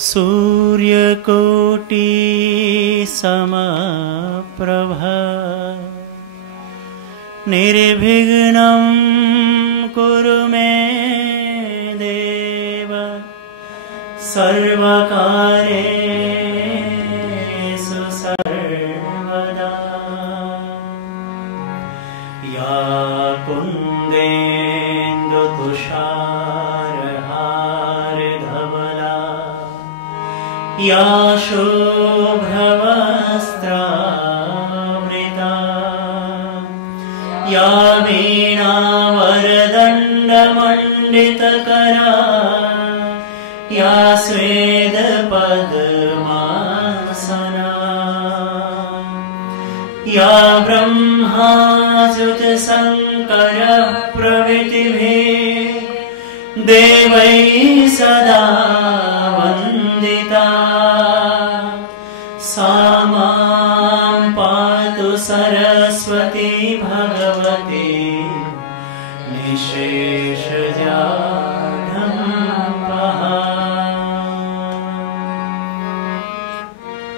सूर्यकोटि समप्रभा निर्विघ्नं कुरु मे देव सर्वकार्येषु सर्वदा। या कुन्देन्दु तुषारहारधवला या शुभ्रवस्त्रावृता या वीणावरदण्डमण्डितकरा या स्वेदपद्मासना या ब्रह्माच्युतशङ्करः प्रभृतिभिः देवैः सदा वन्दिता। सा मां पातु सरस्वती भगवती निःशेषजाढम्बः।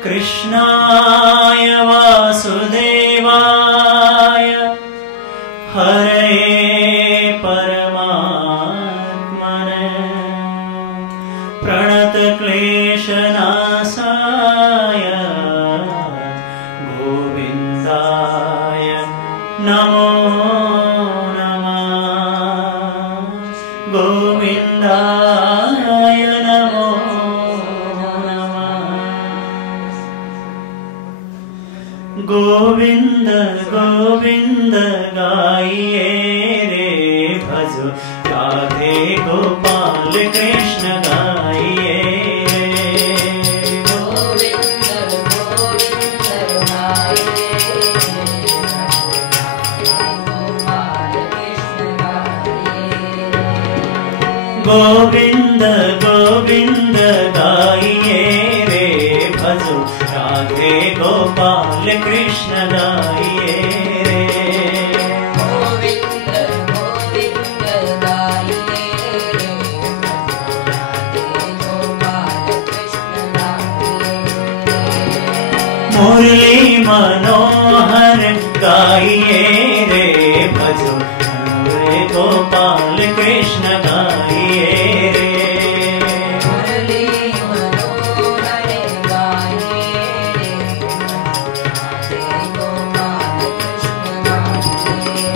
कृष्णाय वासुदेवाय हरये परमात्मने प्रणतक्लेशनाशाय गोविन्दाय नमो नमः। गोविन्दाय नमो नमः। गोविन्द गोविन्द गाइए रे भजो राधे गोपाल कृष्ण गाइए रे। गोविन्द गोविन्द गाइए गोपाल कृष्ण गाइए रे। गोविन्द गोविन्द गाइए रे भजो राधे गोपाल कृष्ण गाइए रे। गोविन्द गोविन्द गाइए रे राधे गोपाल कृष्ण गाइए रे। मुरली मनोहर गाइए रे भजो रे गोपाल कृष्ण गाइए रे। मुरली मनोहर गाइए रे राधे गोपाल कृष्ण गाइए रे।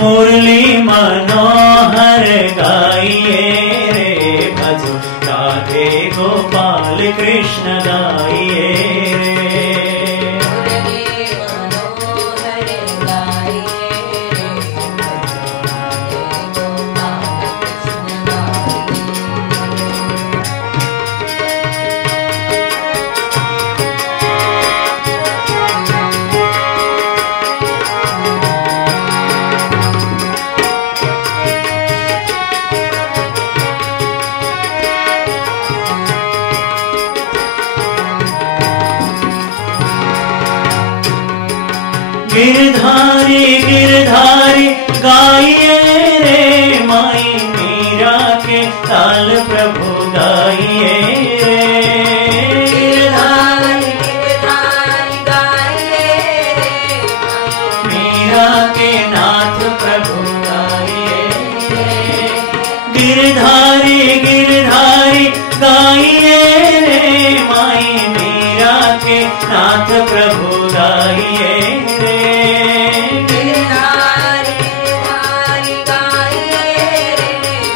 मुरली मनोहर गाइए रे भजो राधे गोपाल कृष्ण गाइए रे। मुरली मनोहर गाइए रे राधे गोपाल कृष्ण गाइए गिरधारी गिरधारी गाइए रे माई मीरा के ताल प्रभु गाइए रे। गिरधारी गिरधारी गाइए रे मीरा के नाथ प्रभु गाइए रे। गिरधारी गिरधारी गाइए रे माई मीरा के नाथ प्रभु गाइए रे। गिरधारी गिरधारी गाइए रे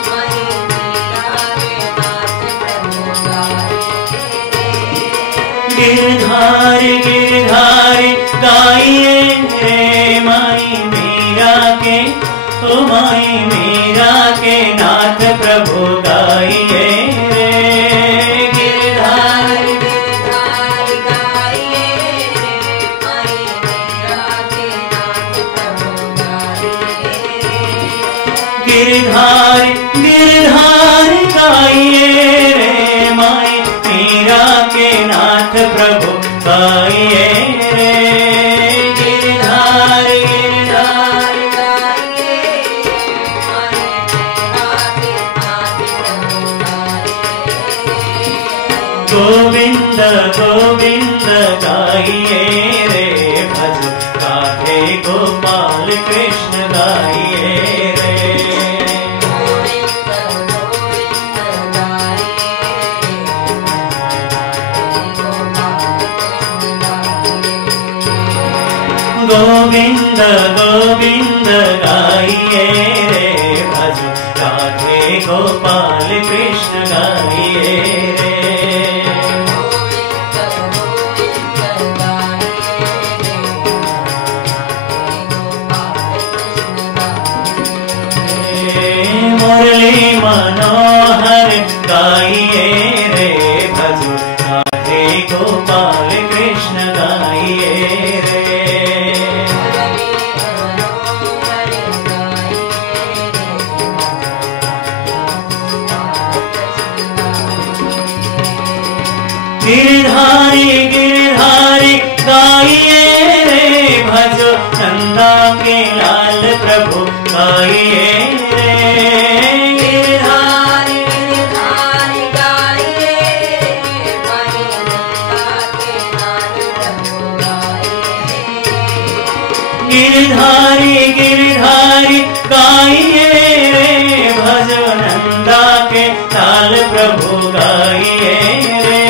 माई मीरा के नाथ प्रभु गाइए रे। गिरधारी गिरधारी गाइए रे माई मीरा के ओ माई मीरा के नाथ प्रभु गाइए रे। गिरधारी गिरधारी गाइए रे माई मीरा के नाथ प्रभु गाइए रे। गिरधारी गिरधारी गाइए रे माई मीरा के नाथ प्रभु गाइए रे। गिरधारी गिरधारी गिरधारी गाइए रे माई मीरा गोविंद गोविंद गाइए रे भज राधे गोपाल कृष्ण गाइए रे। गोविंद गोविंद गाइए रे भज राधे गोपाल कृष्ण गाइए रे। मुरली मनोहर गाइए रे भज राधे गोपाल कृष्ण गाइए रे। गिरधारी गिरधारी गाइए रे भज नंदा के लाल प्रभु गाइए रे। गिरधारी गिरधारी गाइए भाई नंदा के लाल प्रभु गाइए। गिरधारी गिरधारी गाइए रे भज नंदा के लाल प्रभु गाइए रे।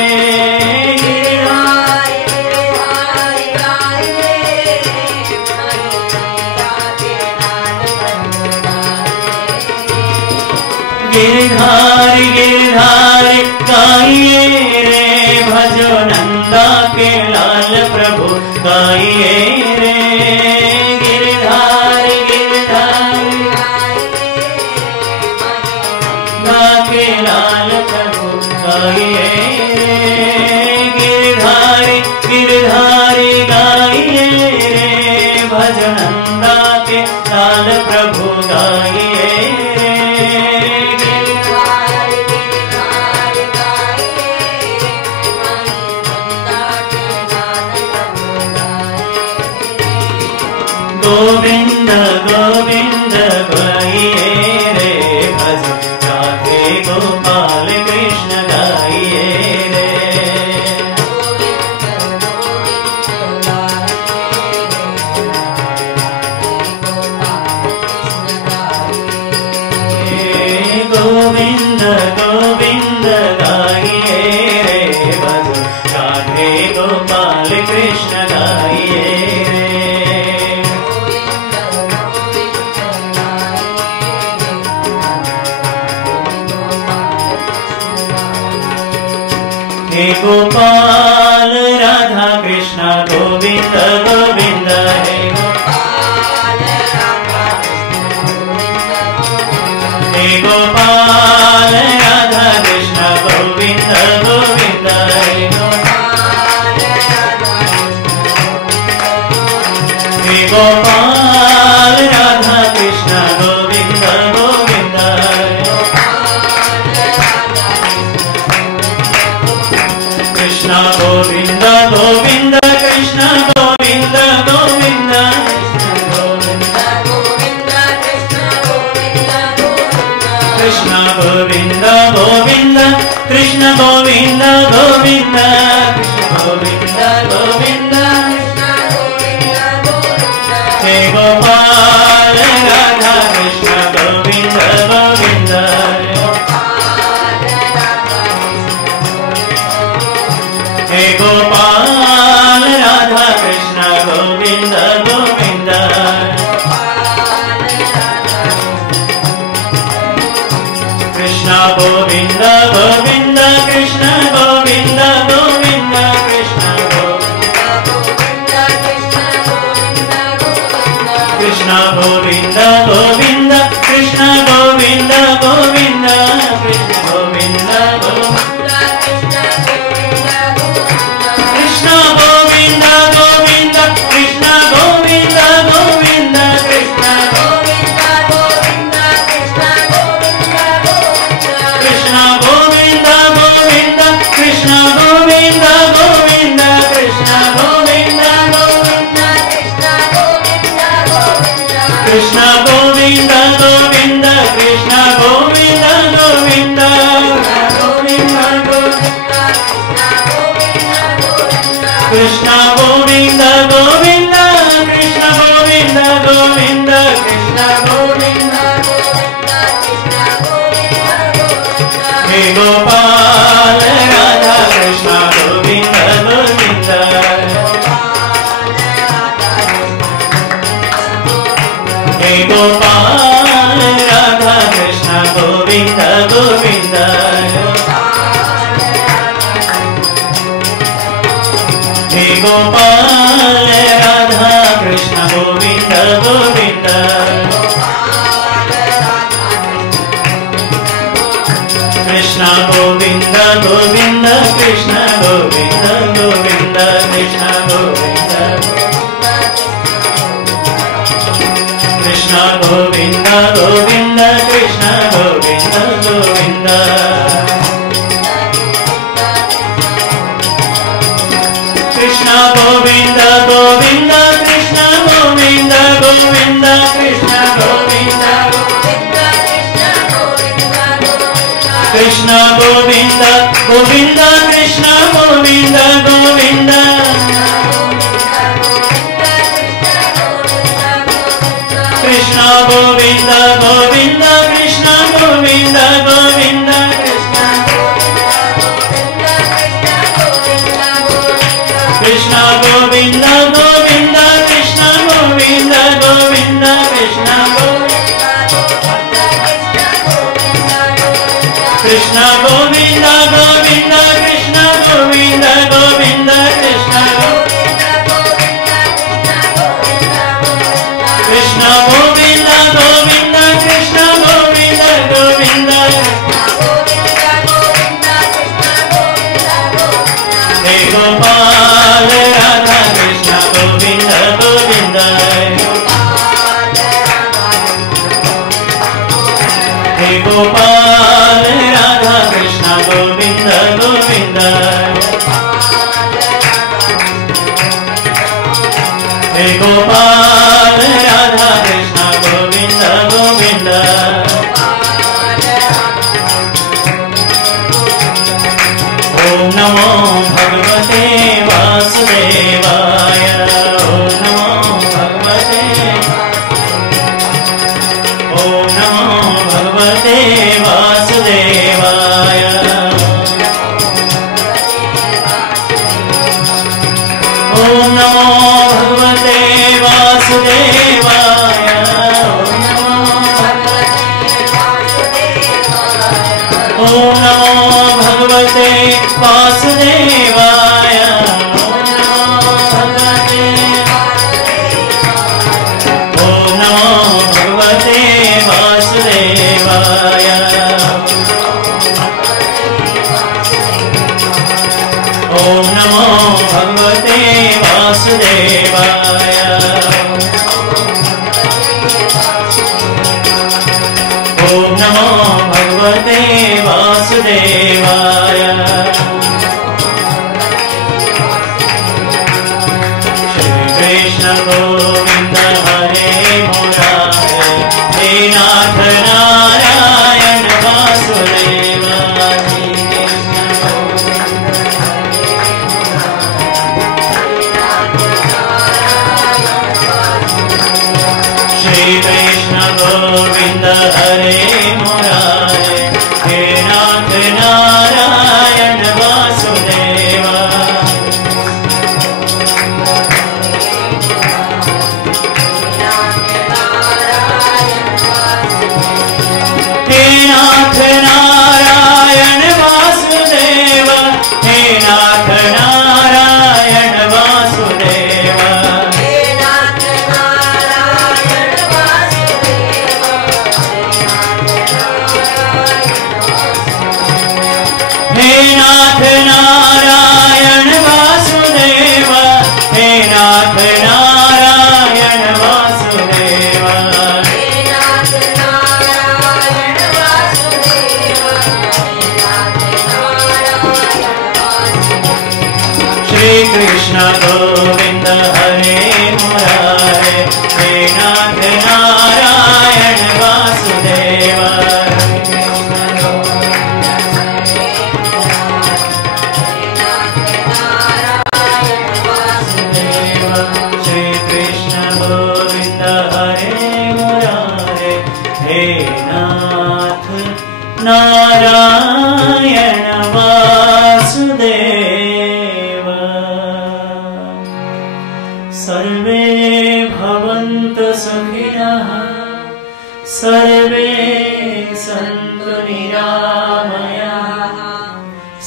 गिरधारी गिरधारी गाइए रे भज नंदा के लाल प्रभु गाइए रे। गिरधारी गिरधारी नंदा के लाल प्रभु गाइए रे। गिरधारी गिरधारी गाइए रे भज नंदा के लाल प्रभु गाइए रे। गोविंद गोविंद गाइए रे भज राधे गोपाल कृष्ण गाइए रे। गोविंद गोविंद गाइए रे भज राधे गोपाल कृष्ण गाइए रे। हे गोपाल राधा कृष्ण गोविंद गोविंद हे गोपाल राधा कृष्ण गोविंद गोविंद हे गोपाल राधा कृष्ण गोविंद गोविंद। कृष्ण गोविंद गोविंद कृष्ण गोविंद गोविंद। कृष्ण गोविंद गोविंद कृष्ण गोविंद गोविंद। कृष्ण गोविंद गोविंद हे गोपाल राधा कृष्ण गोविंद गोविंद। हे Gopal Radha Krishna Govind Govind. Krishna Govind Govind Krishna Govind Govind. Krishna Krishna Govind Govind Krishna Govind Govind. Krishna Govind Govind Krishna Govind Govind. Krishna Govind Govind Krishna Krishna Govind Govind Krishna Govind Govind. Krishna Govind Govind Krishna Govind Govind Krishna Govind Govind. Krishna Govinda Govinda Krishna Govinda Govinda Krishna Govinda Hey Gopal Radha Krishna Govinda Govinda Hey Gopal Radha Krishna Govinda Govinda Hey Gopal Radha Krishna Govinda Govinda Krishna Govinda Govinda Krishna Govinda Govinda Krishna Govinda Krishna Govinda Govinda Krishna Govinda Govinda Krishna Govinda Govinda Krishna Govinda Govinda Krishna Govinda Krishna Govinda Govinda Krishna Govinda Govinda Krishna Govinda Govinda Krishna Govinda Govinda Krishna Govinda Govinda Krishna Govinda Govinda Krishna Krishna Govinda Govinda Krishna Govinda Govinda Krishna Krishna Govinda Govinda Krishna Govinda Govinda Hey Gopal Radha Krishna Govinda Govinda Hey Gopal Radha Krishna Govinda Govinda Hey Gopal Radha Krishna Govinda Govinda Om Namo Bhagavate Vasudevaya Om Namo Bhagavate Om Namo Bhagavate Vasudevaya Om Namo Bhagavate Vasudevaya Om Namo Bhagavate Vasudevaya Om Namo Bhagavate Vasudevaya Om Namo Bhagavate Vasudevaya Om Namo Bhagavate Vasudevaya Shri Krishna Govinda Hare Murare He Nath Narayan Vasudeva Shri Krishna Govinda Hare Murare He Nath Narayan Vasudeva He Nath Narayan Vasudeva He Nath Narayan Vasudeva He Nath Narayan Vasudeva He Nath Narayan Vasudeva Shri Krishna Govinda Hare Murare He Nath Narayan Vasudeva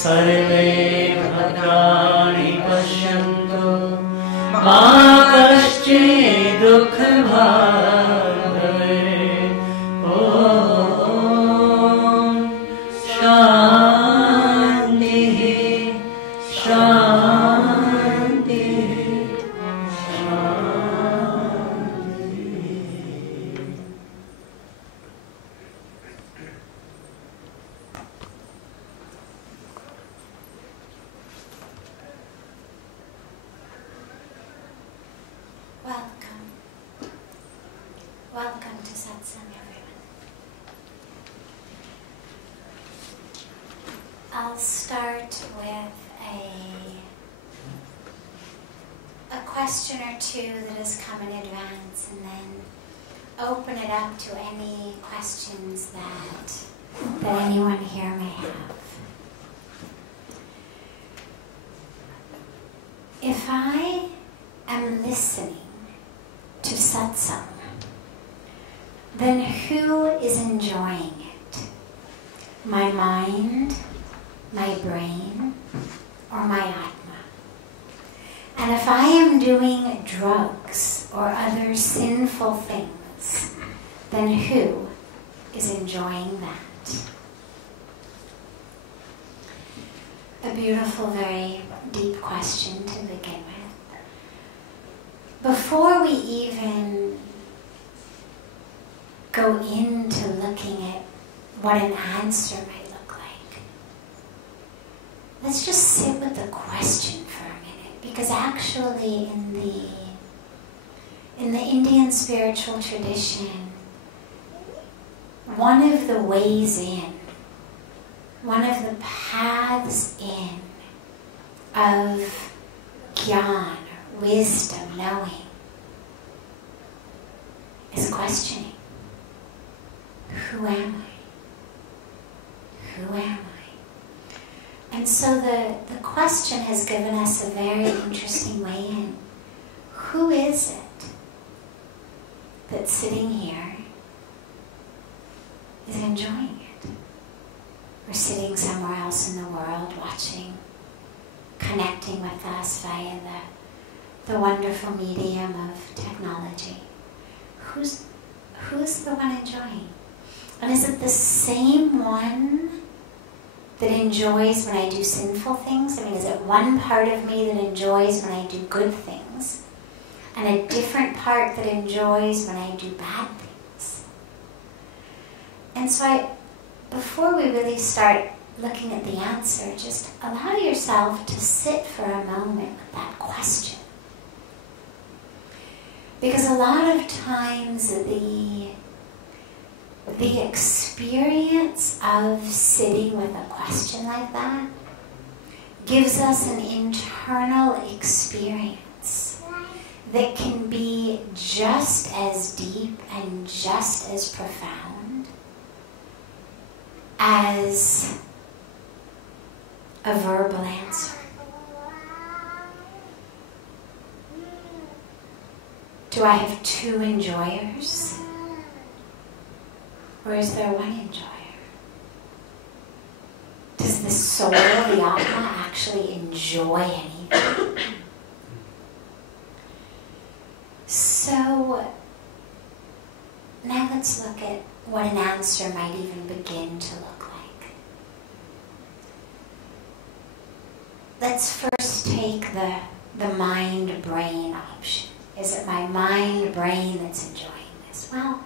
सर्वे भद्राणि पश्यन्तु मा कश्चित् दुःखभाग् भवेत्। ॐ शान्तिः शान्तिः Welcome. Welcome to Satsang, everyone. I'll start with a question or two that has come in advance, and then open it up to any questions that anyone here may have. If I am listening to Satsang, then who is enjoying it? My mind, my brain, or my Atma? And if I am doing drugs or other sinful things, then who is enjoying that? A beautiful, very deep question to begin with. Before we even go into looking at what an answer might look like, let's just sit with the question for a minute, because actually in the Indian spiritual tradition, one of the ways in, one of the paths in of gyan, wisdom, knowing, is questioning. Who am I? Who am I? And so the question has given us a very interesting way in. Who is it that's sitting here is enjoying it? Or sitting somewhere else in the world watching, connecting with us via the wonderful medium of technology. Who's the one enjoying? And is it the same one that enjoys when I do sinful things? I mean, is it one part of me that enjoys when I do good things, and a different part that enjoys when I do bad things? And so before we really start looking at the answer, just allow yourself to sit for a moment with that question. Because a lot of times the experience of sitting with a question like that gives us an internal experience that can be just as deep and just as profound as a verbal answer. Do I have two enjoyers? Or is there one enjoyer? Does the soul, the Atma, actually enjoy anything? So now let's look at what an answer might even begin to look like. Let's first take the mind-brain option. Is it my mind-brain that's enjoying this? Well,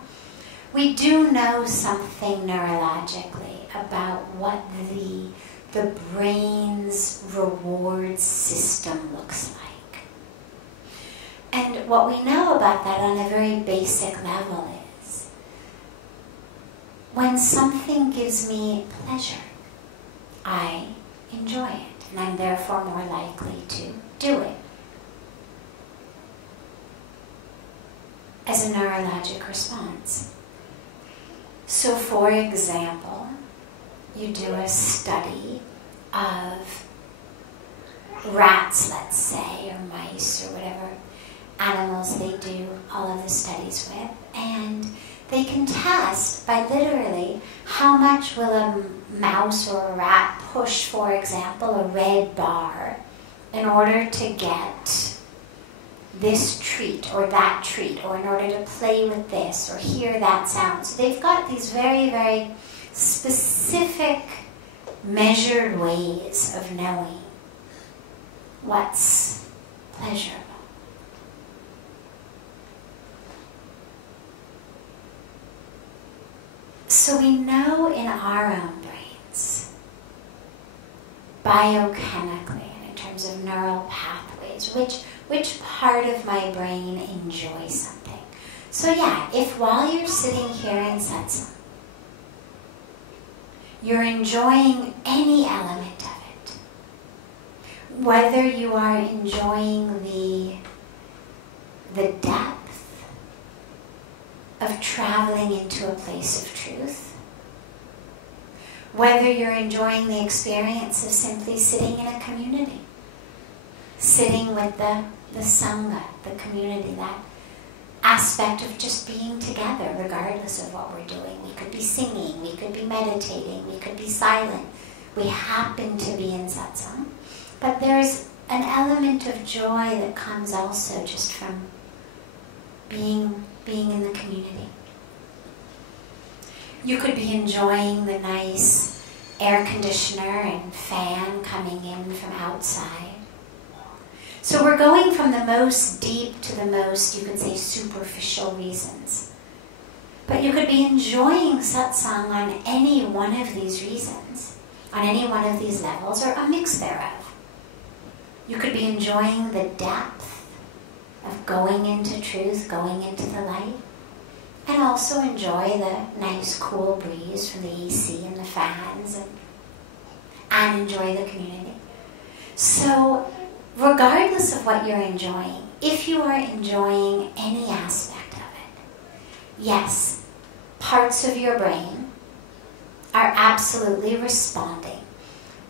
we do know something neurologically about what the brain's reward system looks like. And what we know about that on a very basic level is when something gives me pleasure, I enjoy it, and I'm therefore more likely to do it. As a neurologic response. So for example, you do a study of rats, let's say, or mice, or whatever animals they do all of the studies with, and they can test by literally how much will a mouse or a rat push, for example, a red bar in order to get this treat or that treat, or in order to play with this or hear that sound. So they've got these very, very specific, measured ways of knowing what's pleasurable. So we know in our own brains, biochemically, and in terms of neural pathways, which part of my brain enjoys something. So yeah, if while you're sitting here in satsang, you're enjoying any element of it, whether you are enjoying the depth of traveling into a place of truth, whether you're enjoying the experience of simply sitting in a community, sitting with the Sangha, the community, that aspect of just being together regardless of what we're doing. We could be singing, we could be meditating, we could be silent. We happen to be in satsang. But there's an element of joy that comes also just from being in the community. You could be enjoying the nice air conditioner and fan coming in from outside. So we're going from the most deep to the most, you could say, superficial reasons. But you could be enjoying satsang on any one of these reasons, on any one of these levels, or a mix thereof. You could be enjoying the depth of going into truth, going into the light, and also enjoy the nice cool breeze from the AC and the fans, and enjoy the community. So regardless of what you're enjoying, if you are enjoying any aspect of it, yes, parts of your brain are absolutely responding.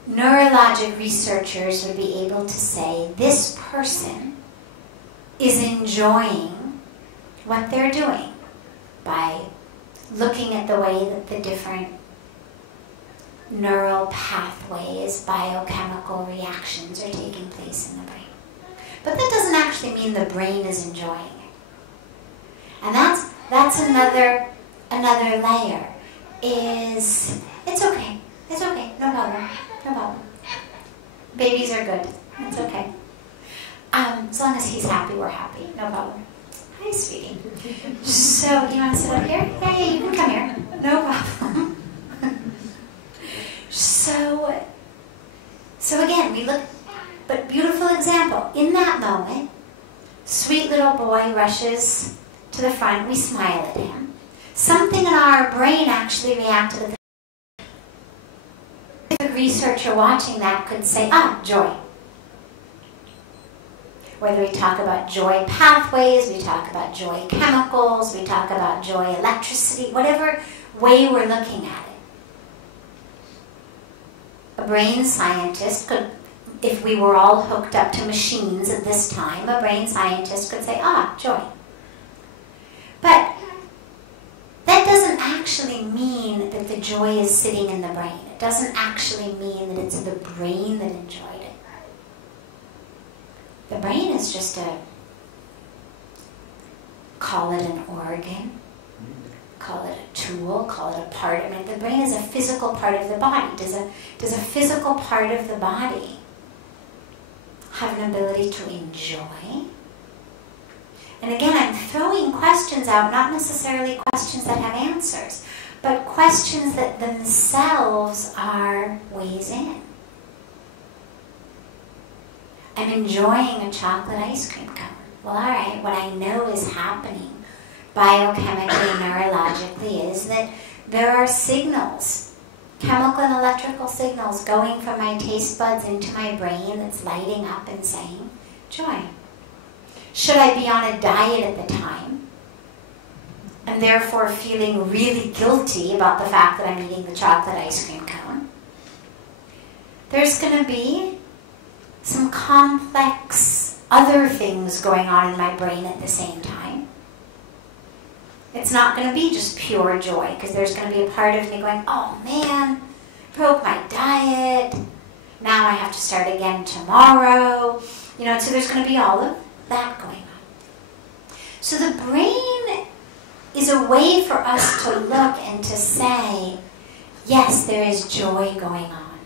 Neurologic researchers would be able to say this person is enjoying what they're doing by looking at the way that the different neural pathways, biochemical reactions are taking place in the brain. But that doesn't actually mean the brain is enjoying it. And that's another layer. It's okay, no problem. Babies are good, it's okay. As long as he's happy, we're happy, no problem. Hi, sweetie. So, you want to sit up here? Hey, you can come here, no problem. So again, we look, but beautiful example. In that moment, sweet little boy rushes to the front, we smile at him. Something in our brain actually reacted. The researcher watching that could say, joy. Whether we talk about joy pathways, we talk about joy chemicals, we talk about joy electricity, whatever way we're looking at it. A brain scientist could, if we were all hooked up to machines at this time, a brain scientist could say, joy. But that doesn't actually mean that the joy is sitting in the brain. It doesn't actually mean that it's the brain that enjoyed it. The brain is just call it an organ, call it a tool, call it a part. I mean, the brain is a physical part of the body. Does a physical part of the body have an ability to enjoy? And again, I'm throwing questions out, not necessarily questions that have answers, but questions that themselves are ways in. I'm enjoying a chocolate ice cream cone. Well, all right, what I know is happening biochemically, neurologically, is that there are signals, chemical and electrical signals going from my taste buds into my brain that's lighting up and saying, joy. Should I be on a diet at the time, and therefore feeling really guilty about the fact that I'm eating the chocolate ice cream cone? There's going to be some complex other things going on in my brain at the same time. It's not going to be just pure joy, because there's going to be a part of me going, oh man, broke my diet. Now I have to start again tomorrow. You know, so there's going to be all of that going on. So the brain is a way for us to look and to say, yes, there is joy going on.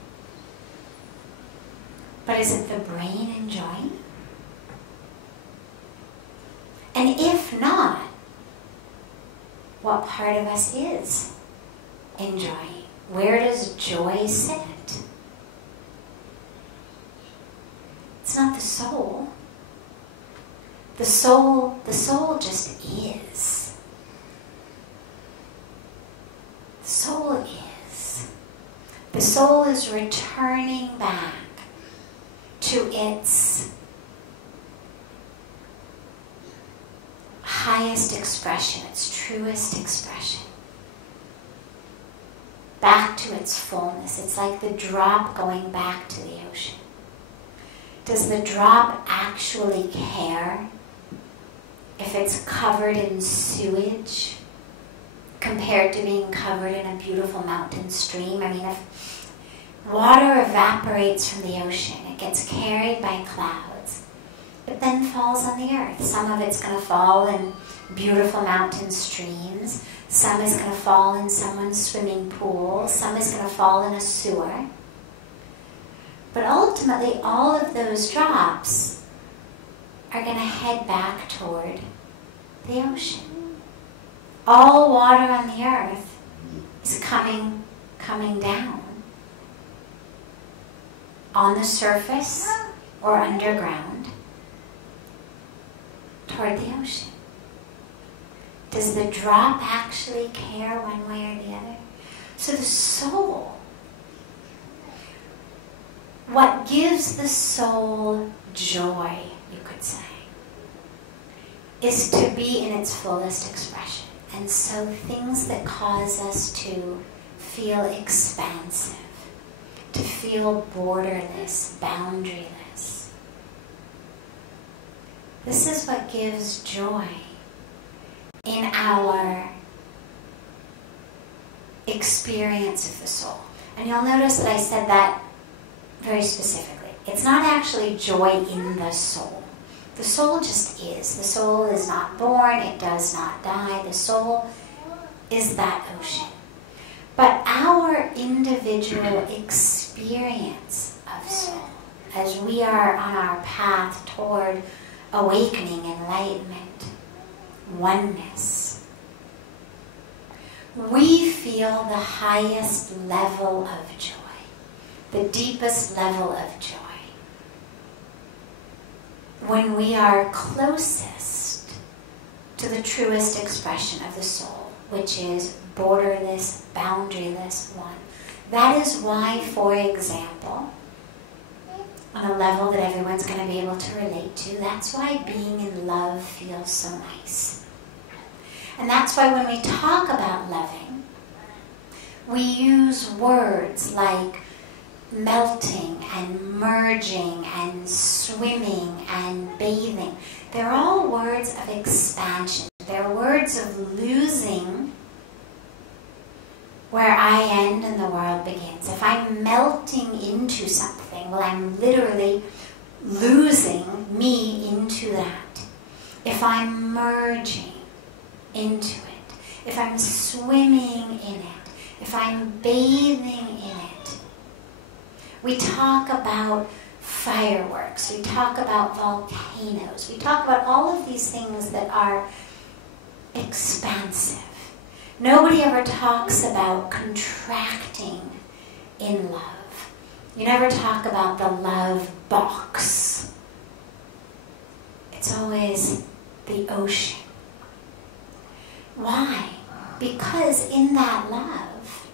But is it the brain enjoying? And if not, what part of us is enjoying? Where does joy sit? It's not the soul. The soul just is. The soul is. The soul is returning back to its highest expression, its truest expression. Back to its fullness. It's like the drop going back to the ocean. Does the drop actually care if it's covered in sewage compared to being covered in a beautiful mountain stream? I mean, if water evaporates from the ocean, it gets carried by clouds, but then falls on the earth. Some of it's going to fall in beautiful mountain streams. Some is going to fall in someone's swimming pool. Some is going to fall in a sewer. But ultimately, all of those drops are going to head back toward the ocean. All water on the earth is coming down on the surface or underground toward the ocean. Does the drop actually care one way or the other? So the soul, what gives the soul joy, you could say, is to be in its fullest expression. And so things that cause us to feel expansive, to feel borderless, boundaryless. This is what gives joy in our experience of the soul. And you'll notice that I said that very specifically. It's not actually joy in the soul. The soul just is. The soul is not born. It does not die. The soul is that ocean. But our individual experience of soul, as we are on our path toward awakening, enlightenment, oneness, we feel the highest level of joy, the deepest level of joy, when we are closest to the truest expression of the soul, which is borderless, boundaryless one. That is why, for example, on a level that everyone's going to be able to relate to, that's why being in love feels so nice. And that's why when we talk about loving, we use words like melting and merging and swimming and bathing. They're all words of expansion. They're words of losing where I end and the world begins. If I'm melting into something, well, I'm literally losing me into that. If I'm merging into it, if I'm swimming in it, if I'm bathing in it. We talk about fireworks, we talk about volcanoes, we talk about all of these things that are expansive. Nobody ever talks about contracting in love. You never talk about the love box. It's always the ocean. Why? Because in that love,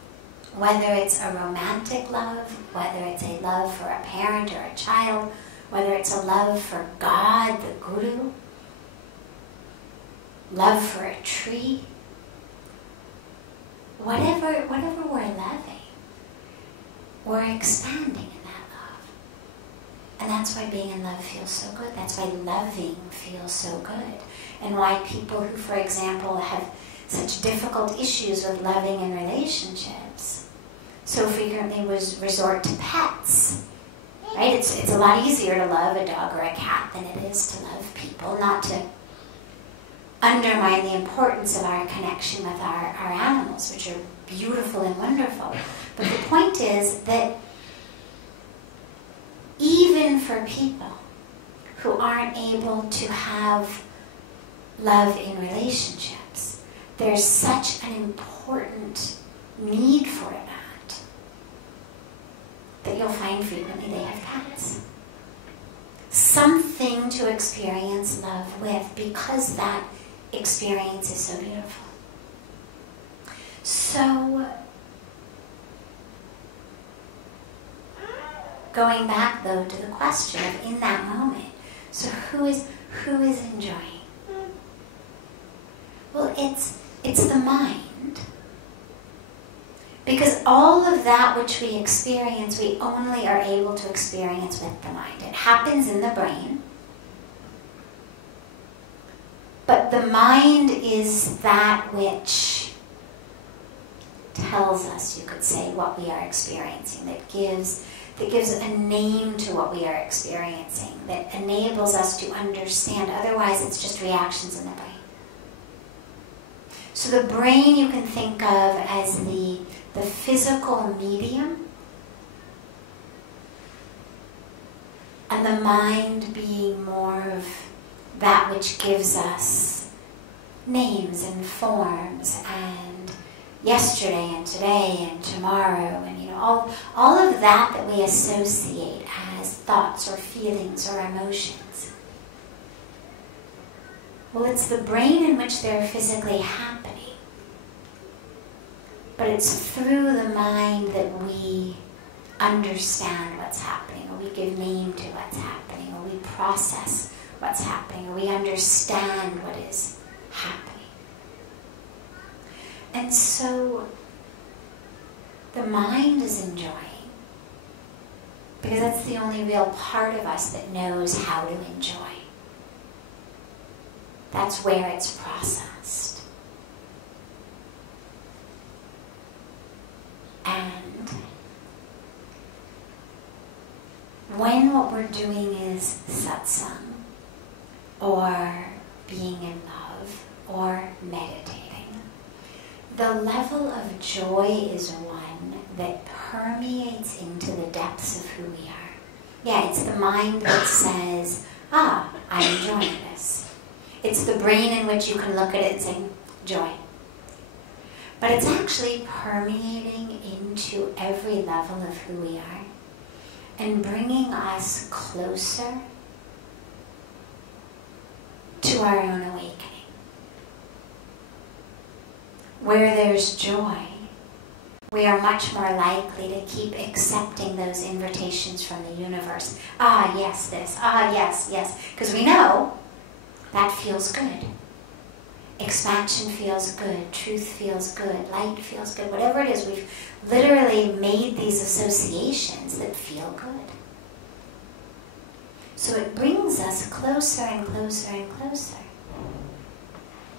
whether it's a romantic love, whether it's a love for a parent or a child, whether it's a love for God, the Guru, love for a tree, whatever we're loving, we're expanding in that love. And that's why being in love feels so good. That's why loving feels so good. And why people who, for example, have such difficult issues with loving and relationships, so frequently resort to pets. Right? It's a lot easier to love a dog or a cat than it is to love people, not to undermine the importance of our connection with our animals, which are beautiful and wonderful. But the point is that even for people who aren't able to have love in relationships, there's such an important need for that you'll find frequently they have cats. Something to experience love with, because that experience is so beautiful. So, going back though to the question of in that moment, so who is enjoying? Well, it's the mind. Because all of that which we experience, we only are able to experience with the mind. It happens in the brain. But the mind is that which tells us, you could say, what we are experiencing, that gives a name to what we are experiencing, that enables us to understand. Otherwise, it's just reactions in the brain. So the brain you can think of as the physical medium, and the mind being more of that which gives us names and forms and yesterday and today and tomorrow, and all of that we associate as thoughts or feelings or emotions. Well, it's the brain in which they're physically happening. But it's through the mind that we understand what's happening, or we give name to what's happening, or we process what's happening, or we understand what is happening. And so the mind is enjoying, because that's the only real part of us that knows how to enjoy. That's where it's processed. And when what we're doing is satsang, or being in love, or meditating, the level of joy is one that permeates into the depths of who we are. Yeah, it's the mind that says, I'm enjoying this. It's the brain in which you can look at it and say, joy. But it's actually permeating into every level of who we are and bringing us closer to our own awakening. Where there's joy, we are much more likely to keep accepting those invitations from the universe. Yes, this. Yes. Because we know that feels good. Expansion feels good, truth feels good, light feels good, whatever it is, we've literally made these associations that feel good. So it brings us closer and closer and closer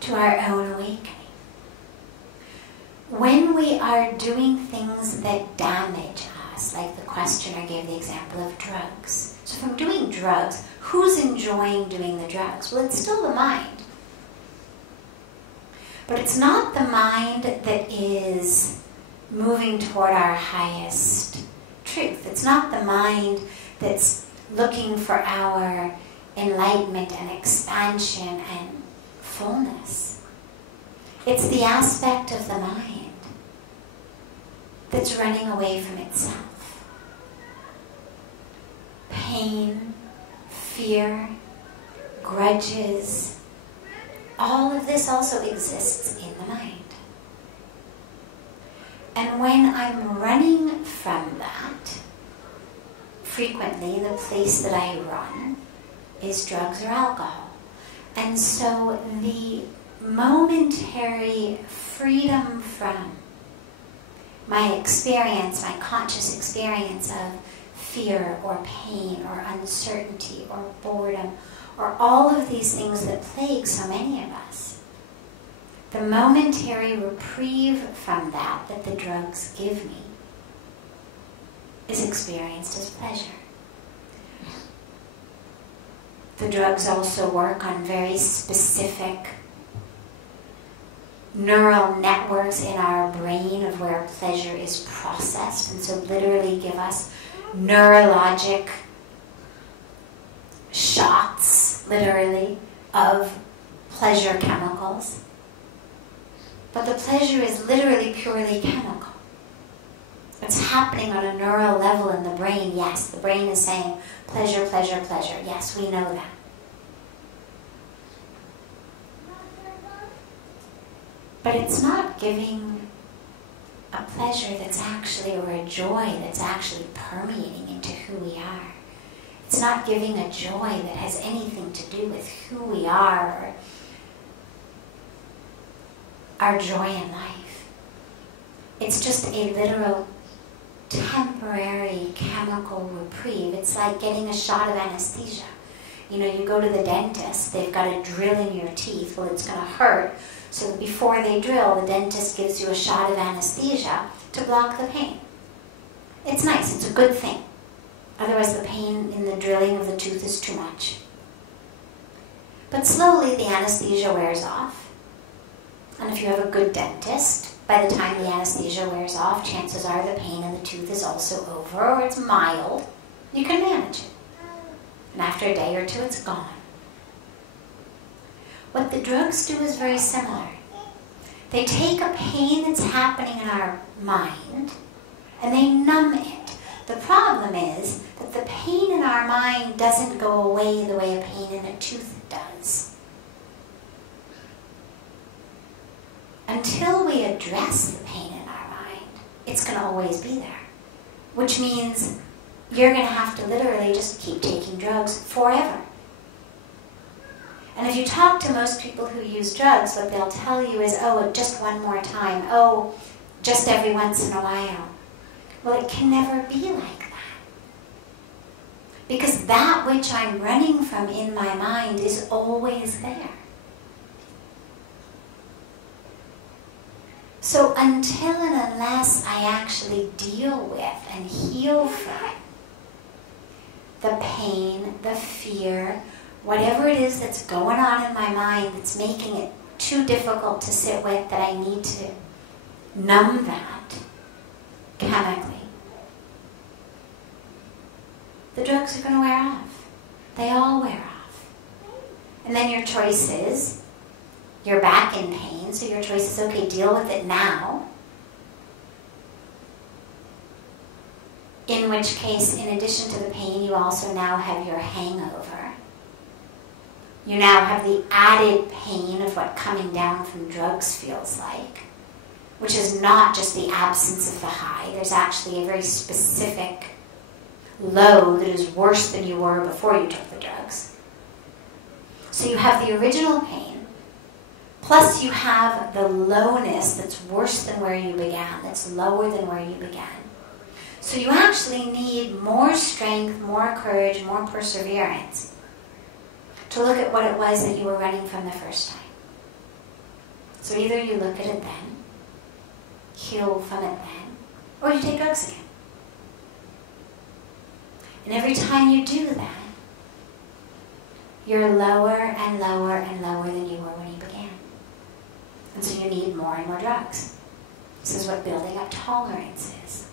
to our own awakening. When we are doing things that damage us, like the questioner gave the example of drugs. So from doing drugs, who's enjoying doing the drugs? Well, it's still the mind. But it's not the mind that is moving toward our highest truth. It's not the mind that's looking for our enlightenment and expansion and fullness. It's the aspect of the mind that's running away from itself. Pain, fear, grudges, all of this also exists in the mind. And when I'm running from that, frequently the place that I run is drugs or alcohol. And so the momentary freedom from my experience, my conscious experience of fear or pain or uncertainty or boredom, or all of these things that plague so many of us, the momentary reprieve from that the drugs give me is experienced as pleasure. The drugs also work on very specific neural networks in our brain of where pleasure is processed, and so literally give us neurologic shots, literally, of pleasure chemicals. But the pleasure is literally purely chemical. It's happening on a neural level in the brain. Yes, the brain is saying pleasure, pleasure, pleasure. Yes, we know that. But it's not giving a pleasure that's actually, or a joy that's actually permeating into who we are. It's not giving a joy that has anything to do with who we are or our joy in life. It's just a literal temporary chemical reprieve. It's like getting a shot of anesthesia. You know, you go to the dentist, they've got a drill in your teeth. Well, it's going to hurt. So before they drill, the dentist gives you a shot of anesthesia to block the pain. It's nice. It's a good thing. Otherwise, the pain in the drilling of the tooth is too much. But slowly, the anesthesia wears off. And if you have a good dentist, by the time the anesthesia wears off, chances are the pain in the tooth is also over, or it's mild. You can manage it. And after a day or two, it's gone. What the drugs do is very similar. They take a pain that's happening in our mind, and they numb it. The problem is that the pain in our mind doesn't go away the way a pain in a tooth does. Until we address the pain in our mind, it's going to always be there. Which means you're going to have to literally just keep taking drugs forever. And if you talk to most people who use drugs, what they'll tell you is, oh, just one more time. Oh, just every once in a while. Well, it can never be like that. Because that which I'm running from in my mind is always there. So until and unless I actually deal with and heal from the pain, the fear, whatever it is that's going on in my mind that's making it too difficult to sit with, that I need to numb that chemically, the drugs are going to wear off. They all wear off. And then your choice is, you're back in pain, so your choice is, okay, deal with it now. In which case, in addition to the pain, you also now have your hangover. You now have the added pain of what coming down from drugs feels like, which is not just the absence of the high. There's actually a very specific low that is worse than you were before you took the drugs. So you have the original pain, plus you have the lowness that's worse than where you began, that's lower than where you began. So you actually need more strength, more courage, more perseverance to look at what it was that you were running from the first time. So either you look at it then, heal from it then, or you take drugs again. And every time you do that, you're lower and lower and lower than you were when you began. And so you need more and more drugs. This is what building up tolerance is.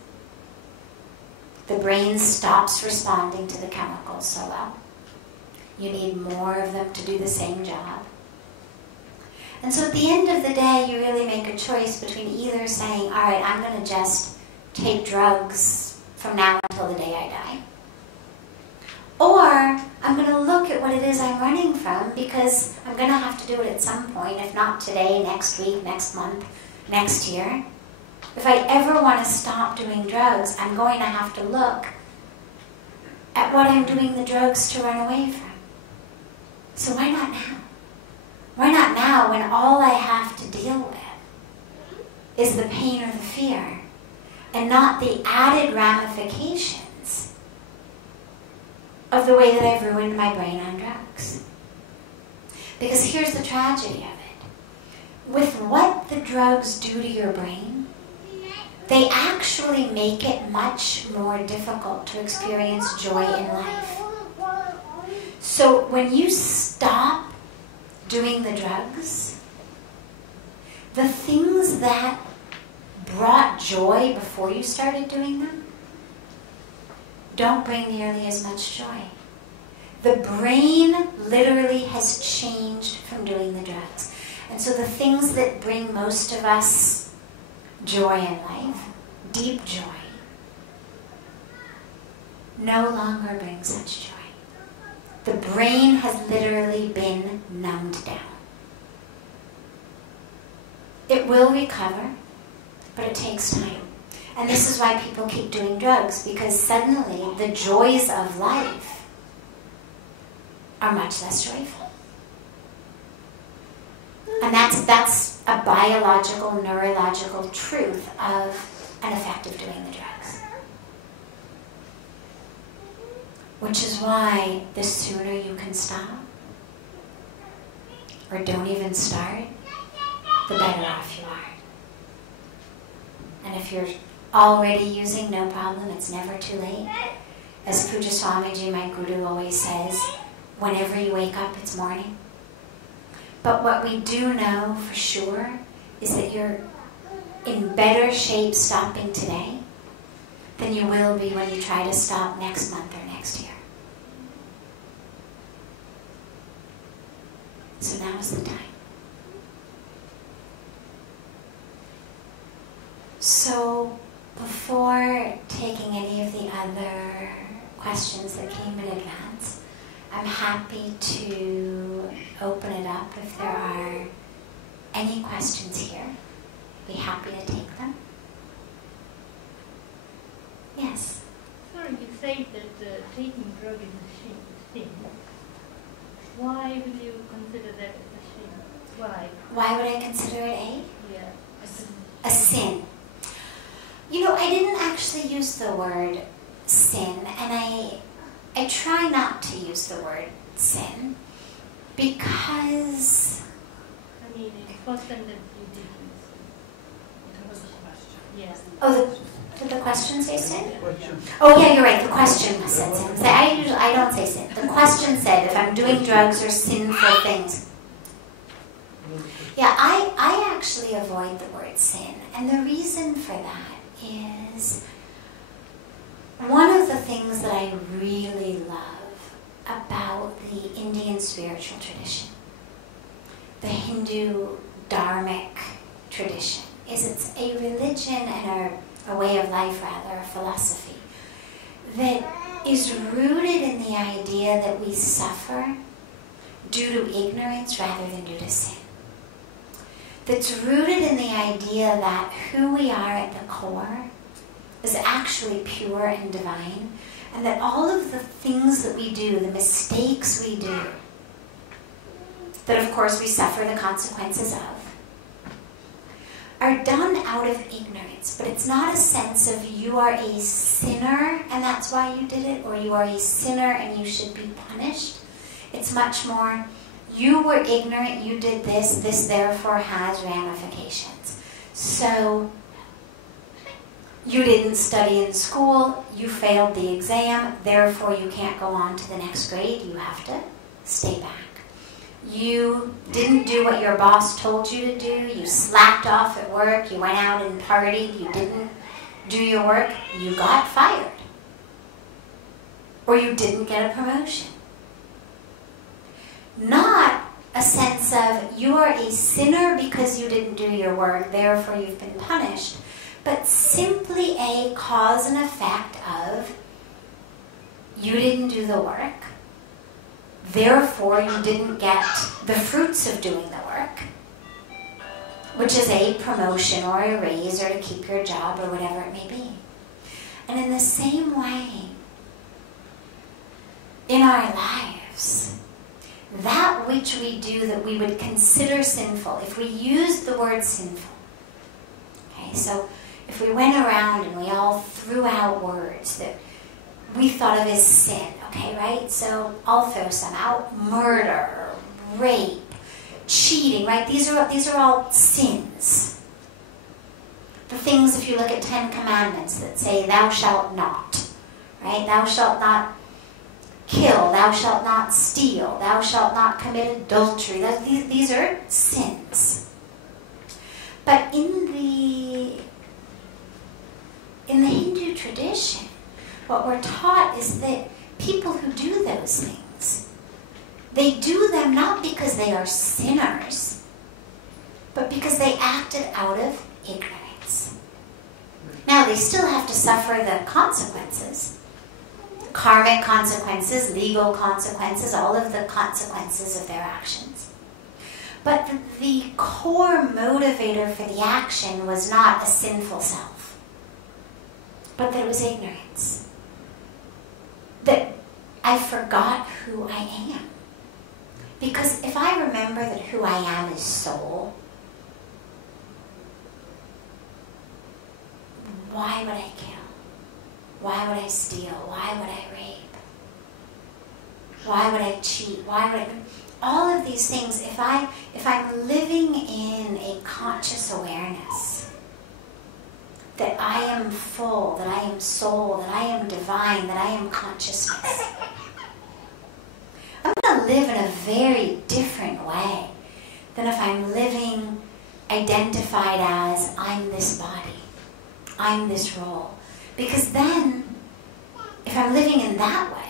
The brain stops responding to the chemicals so well. You need more of them to do the same job. And so at the end of the day, you really make a choice between either saying, all right, I'm going to just take drugs from now until the day I die. Or I'm going to look at what it is I'm running from, because I'm going to have to do it at some point, if not today, next week, next month, next year. If I ever want to stop doing drugs, I'm going to have to look at what I'm doing the drugs to run away from. So why not now? Why not now when all I have to deal with is the pain or the fear, and not the added ramifications of the way that I've ruined my brain on drugs? Because here's the tragedy of it. with what the drugs do to your brain, they actually make it much more difficult to experience joy in life. So when you stop doing the drugs, the things that brought joy before you started doing them don't bring nearly as much joy. The brain literally has changed from doing the drugs. And so the things that bring most of us joy in life, deep joy, no longer bring such joy. The brain has literally been numbed down. It will recover, but it takes time. And this is why people keep doing drugs, because suddenly the joys of life are much less joyful. And that's a biological, neurological truth of an effect of doing the drugs. Which is why the sooner you can stop, or don't even start, the better off you are. And if you're already using, no problem, it's never too late. As Puja Swamiji, my guru, always says, whenever you wake up, it's morning. But what we do know for sure is that you're in better shape stopping today than you will be when you try to stop next month or next year. So now's the time. So before taking any of the other questions that came in advance, I'm happy to open it up if there are any questions here. Be happy to take them. Yes? Sorry, you say that taking drug is a sin. Why would you consider that as a sin? Why? Why would I consider it Yeah, a sin? You know, I didn't actually use the word sin, and I try not to use the word sin because... I mean, it's first time that you did this. Yeah. Oh, did the question say sin? Oh yeah, you're right, the question said sin. I don't say sin. The question said if I'm doing drugs or sinful things. Yeah, I actually avoid the word sin, and the reason for that is one of the things that I really love about the Indian spiritual tradition, the Hindu dharmic tradition, is it's a religion and a way of life, rather, a philosophy, that is rooted in the idea that we suffer due to ignorance rather than due to sin. That's rooted in the idea that who we are at the core is actually pure and divine, and that all of the things that we do, the mistakes we do, that of course we suffer the consequences of, are done out of ignorance. But it's not a sense of you are a sinner and that's why you did it, or you are a sinner and you should be punished. It's much more, you were ignorant, you did this, this therefore has ramifications. So you didn't study in school, you failed the exam, therefore you can't go on to the next grade, you have to stay back. You didn't do what your boss told you to do, you slacked off at work, you went out and partied, you didn't do your work, you got fired. Or you didn't get a promotion. Not a sense of you are a sinner because you didn't do your work, therefore you've been punished, but simply a cause and effect of you didn't do the work, therefore you didn't get the fruits of doing the work, which is a promotion or a raise or to keep your job or whatever it may be. And in the same way, in our lives, that which we do that we would consider sinful, if we use the word sinful, okay, so if we went around and we all threw out words that we thought of as sin, okay, right? So I'll throw some out: murder, rape, cheating, right? These are all sins. The things, if you look at 10 Commandments that say, thou shalt not, right? Thou shalt not kill, thou shalt not steal, thou shalt not commit adultery. These are sins. But in the Hindu tradition, what we're taught is that people who do those things, they do them not because they are sinners, but because they acted out of ignorance. Now, they still have to suffer the consequences. Karmic consequences, legal consequences, all of the consequences of their actions. But the core motivator for the action was not a sinful self, but that it was ignorance. That I forgot who I am. Because if I remember that who I am is soul, why would I kill? Why would I steal? Why would I rape? Why would I cheat? Why would I... All of these things, if I'm living in a conscious awareness that I am full, that I am soul, that I am divine, that I am consciousness, I'm going to live in a very different way than if I'm living identified as I'm this body, I'm this role. Because then, if I'm living in that way,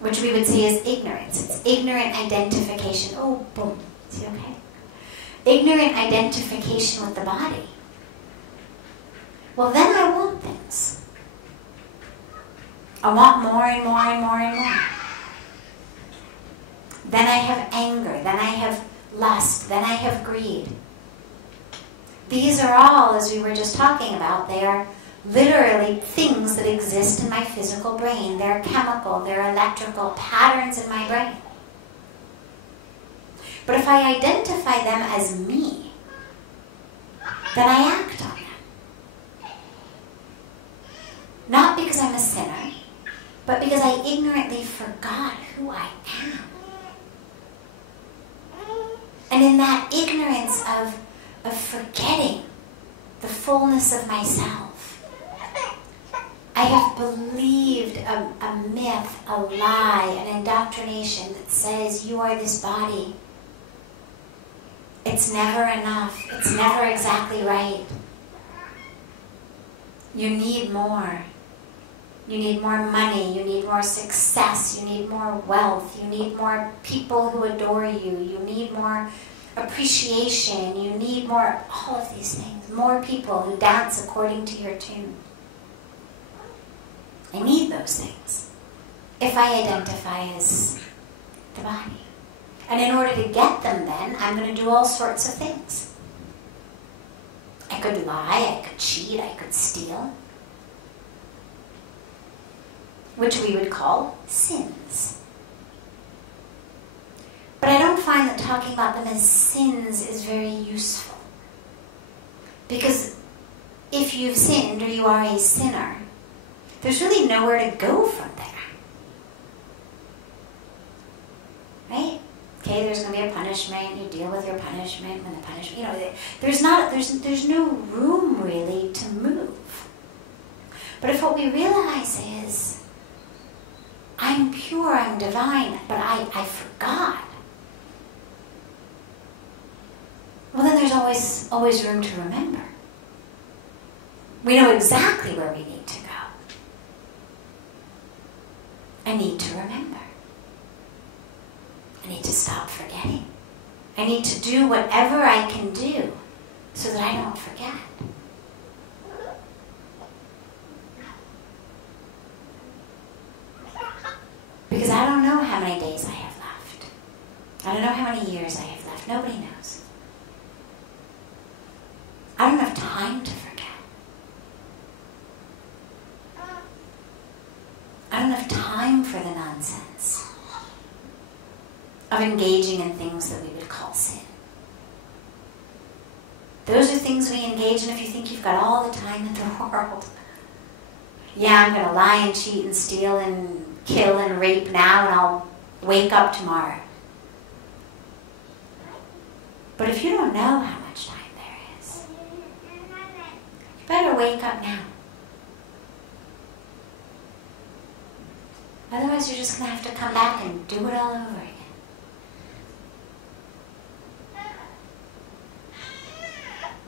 which we would say is ignorance, it's ignorant identification. Oh, boom. Is he okay? Ignorant identification with the body. Well, then I want things. I want more and more and more and more. Then I have anger. Then I have lust. Then I have greed. These are all, as we were just talking about, they are literally things that exist in my physical brain. They're chemical, they're electrical patterns in my brain. But if I identify them as me, then I act on them. Not because I'm a sinner, but because I ignorantly forgot who I am. And in that ignorance of forgetting the fullness of myself, I have believed a myth, a lie, an indoctrination that says you are this body. It's never enough. It's never exactly right. You need more. You need more money. You need more success. You need more wealth. You need more people who adore you. You need more appreciation. You need more, all of these things. More people who dance according to your tune. I need those things if I identify as the body. And in order to get them then, I'm going to do all sorts of things. I could lie, I could cheat, I could steal, which we would call sins. But I don't find that talking about them as sins is very useful. Because if you've sinned or you are a sinner, there's really nowhere to go from there. Right? Okay, there's going to be a punishment, you deal with your punishment, and the punishment, you know, there's no room really to move. But if what we realize is, I'm pure, I'm divine, but I forgot, well then there's always room to remember. We know exactly where we need to go. I need to remember. I need to stop forgetting. I need to do whatever I can do so that I don't forget. Because I don't know how many days I have left. I don't know how many years I have left. Nobody knows. I don't have time to forget. I don't have time for the nonsense of engaging in things that we would call sin. Those are things we engage in if you think you've got all the time in the world. Yeah, I'm going to lie and cheat and steal and kill and rape now and I'll wake up tomorrow. But if you don't know how much time there is, you better wake up now. Otherwise, you're just going to have to come back and do it all over again.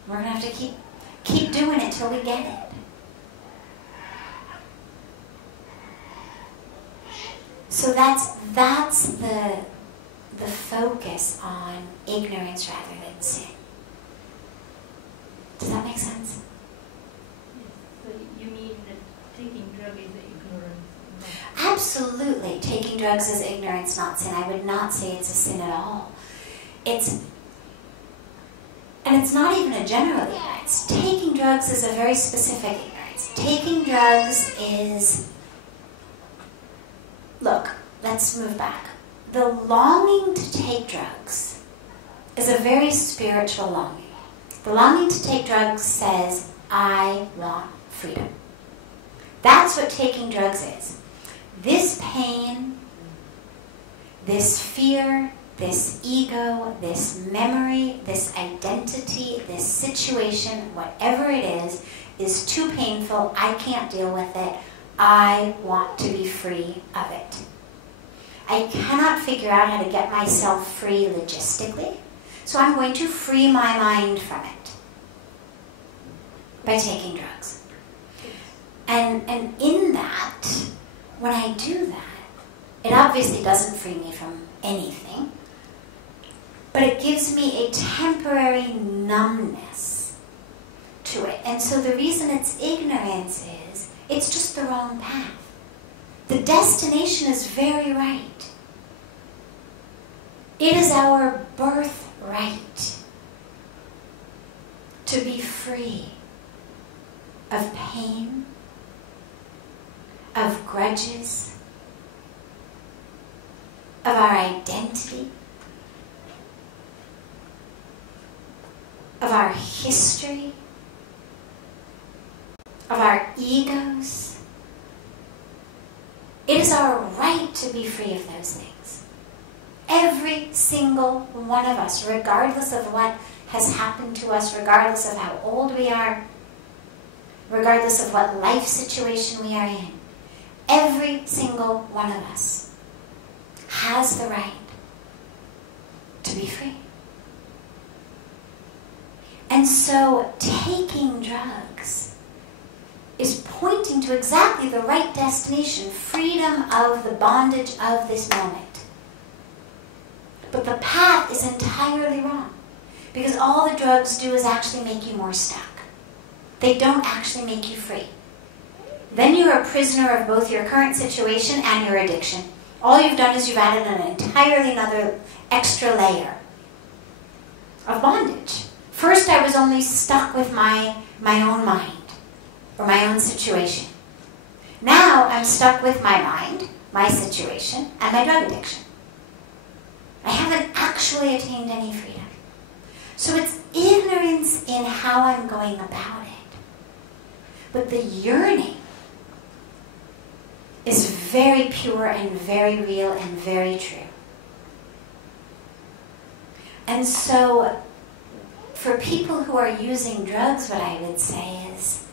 We're going to have to keep doing it till we get it. So that's the focus on ignorance rather than sin. Does that make sense? Yes. So you mean that taking drug is ignorance? Absolutely. Taking drugs is ignorance, not sin. I would not say it's a sin at all. And it's not even a general ignorance. Taking drugs is a very specific ignorance. Taking drugs is... Look, let's move back. The longing to take drugs is a very spiritual longing. The longing to take drugs says, I want freedom. That's what taking drugs is. This pain, this fear, this ego, this memory, this identity, this situation, whatever it is too painful. I can't deal with it. I want to be free of it. I cannot figure out how to get myself free logistically, so I'm going to free my mind from it by taking drugs. And in that, when I do that, it obviously doesn't free me from anything, but it gives me a temporary numbness to it. And so the reason it's ignorance is, it's just the wrong path. The destination is very right. It is our birthright to be free of pain, of grudges, of our identity, of our history, of our egos. It is our right to be free of those things. Every single one of us, regardless of what has happened to us, regardless of how old we are, regardless of what life situation we are in, every single one of us has the right to be free. And so taking drugs is pointing to exactly the right destination, freedom of the bondage of this moment. But the path is entirely wrong, because all the drugs do is actually make you more stuck. They don't actually make you free. Then you're a prisoner of both your current situation and your addiction. All you've done is you've added an entirely another extra layer of bondage. First, I was only stuck with my own mind, or my own situation. Now I'm stuck with my mind, my situation, and my drug addiction. I haven't actually attained any freedom. So it's ignorance in how I'm going about it. But the yearning is very pure and very real and very true. And so for people who are using drugs, what I would say is,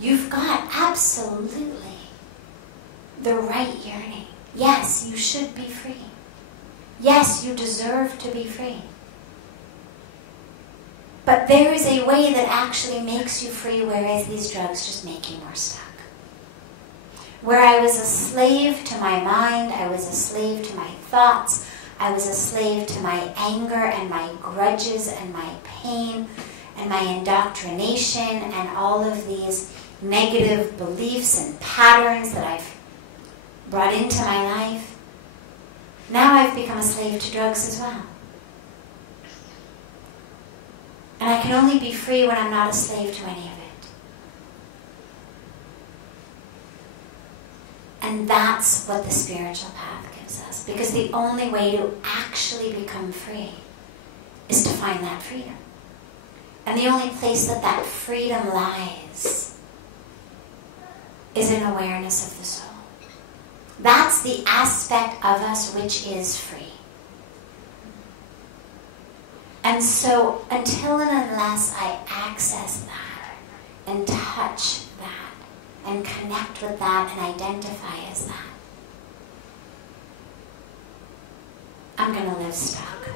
you've got absolutely the right yearning. Yes, you should be free. Yes, you deserve to be free. But there is a way that actually makes you free, whereas these drugs just make you more stuck. Where I was a slave to my mind, I was a slave to my thoughts, I was a slave to my anger and my grudges and my pain and my indoctrination and all of these negative beliefs and patterns that I've brought into my life. Now I've become a slave to drugs as well. And I can only be free when I'm not a slave to any of it. And that's what the spiritual path gives us. Because the only way to actually become free is to find that freedom. And the only place that that freedom lies is in awareness of the soul. That's the aspect of us which is free. And so until and unless I access that and touch that and connect with that and identify as that, I'm going to live stuck.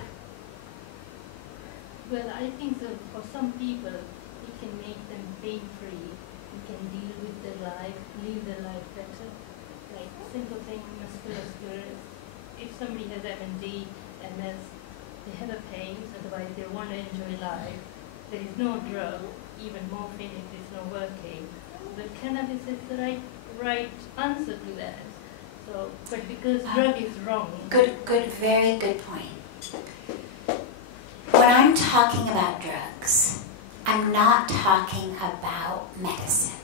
Well, I think that for some people, it can make them pain-free. You can deal with their life, live their life better. Like simple thing, musculoskeletal. If somebody has MND, MS, they have a pain, otherwise they want to enjoy life. There is no drug, even morphine, it is not working. But cannabis is the right answer to that. So, but because drug is wrong. Good, very good point. When I'm talking about drugs, I'm not talking about medicine.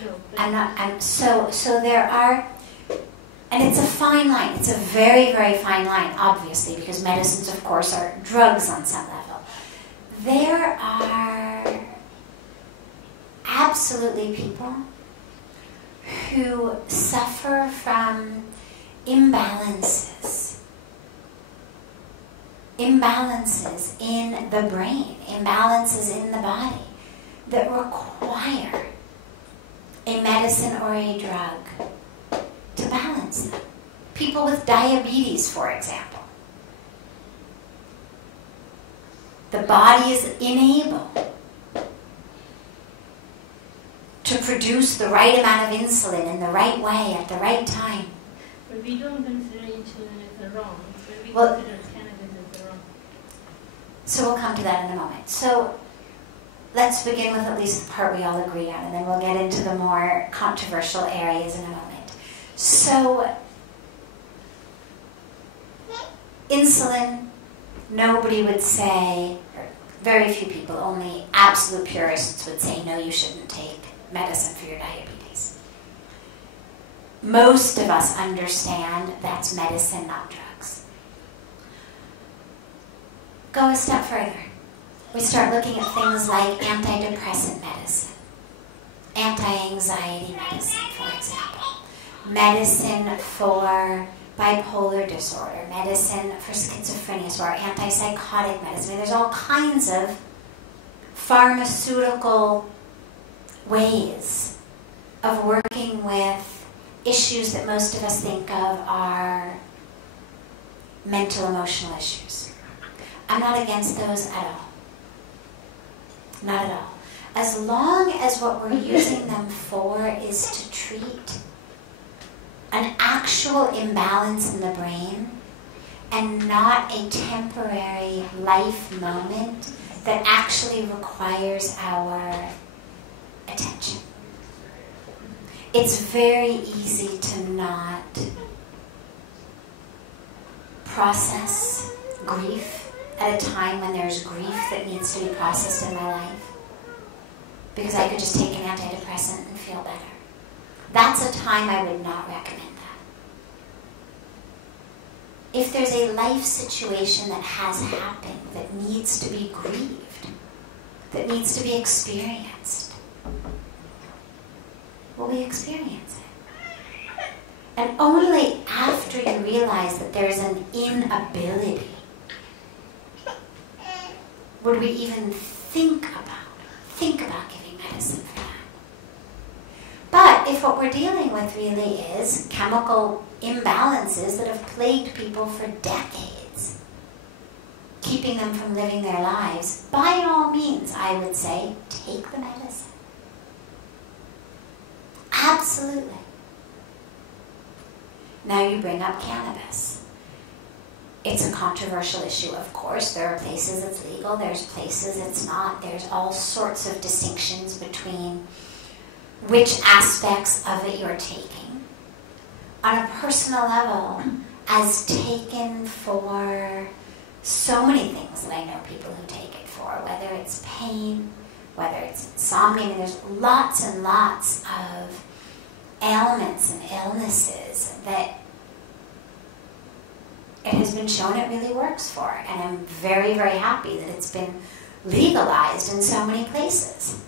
No, so there are, and it's a fine line. It's a very, very fine line, obviously, because medicines, of course, are drugs on some level. There are absolutely people who suffer from imbalances in the brain, imbalances in the body that require a medicine or a drug to balance them. People with diabetes, for example. The body is unable to produce the right amount of insulin in the right way at the right time. But we don't consider insulin as wrong. But we Well, consider cannabis as wrong. So we'll come to that in a moment. So let's begin with at least the part we all agree on, and then we'll get into the more controversial areas in a moment. So insulin, nobody would say, or very few people, only absolute purists would say, no, you shouldn't take medicine for your diabetes. Most of us understand that's medicine, not drugs. Go a step further. We start looking at things like antidepressant medicine, anti-anxiety medicine, for example, medicine for bipolar disorder, medicine for schizophrenia, so our antipsychotic medicine. There's all kinds of pharmaceutical ways of working with issues that most of us think of are mental, emotional issues. I'm not against those at all. Not at all. As long as what we're using them for is to treat an actual imbalance in the brain and not a temporary life moment that actually requires our attention. It's very easy to not process grief at a time when there's grief that needs to be processed in my life, because I could just take an antidepressant and feel better. That's a time I would not recommend that. If there's a life situation that has happened that needs to be grieved, that needs to be experienced, well, we experience it. And only after you realize that there's an inability would we even think about giving medicine for that. But if what we're dealing with really is chemical imbalances that have plagued people for decades, keeping them from living their lives, by all means, I would say, take the medicine. Absolutely. Now you bring up cannabis. It's a controversial issue, of course. There are places it's legal, there's places it's not. There's all sorts of distinctions between which aspects of it you're taking. On a personal level, as taken for so many things that I know people who take it for, whether it's pain, whether it's insomnia. I mean, there's lots and lots of ailments and illnesses that it has been shown it really works for. And I'm very, very happy that it's been legalized in so many places.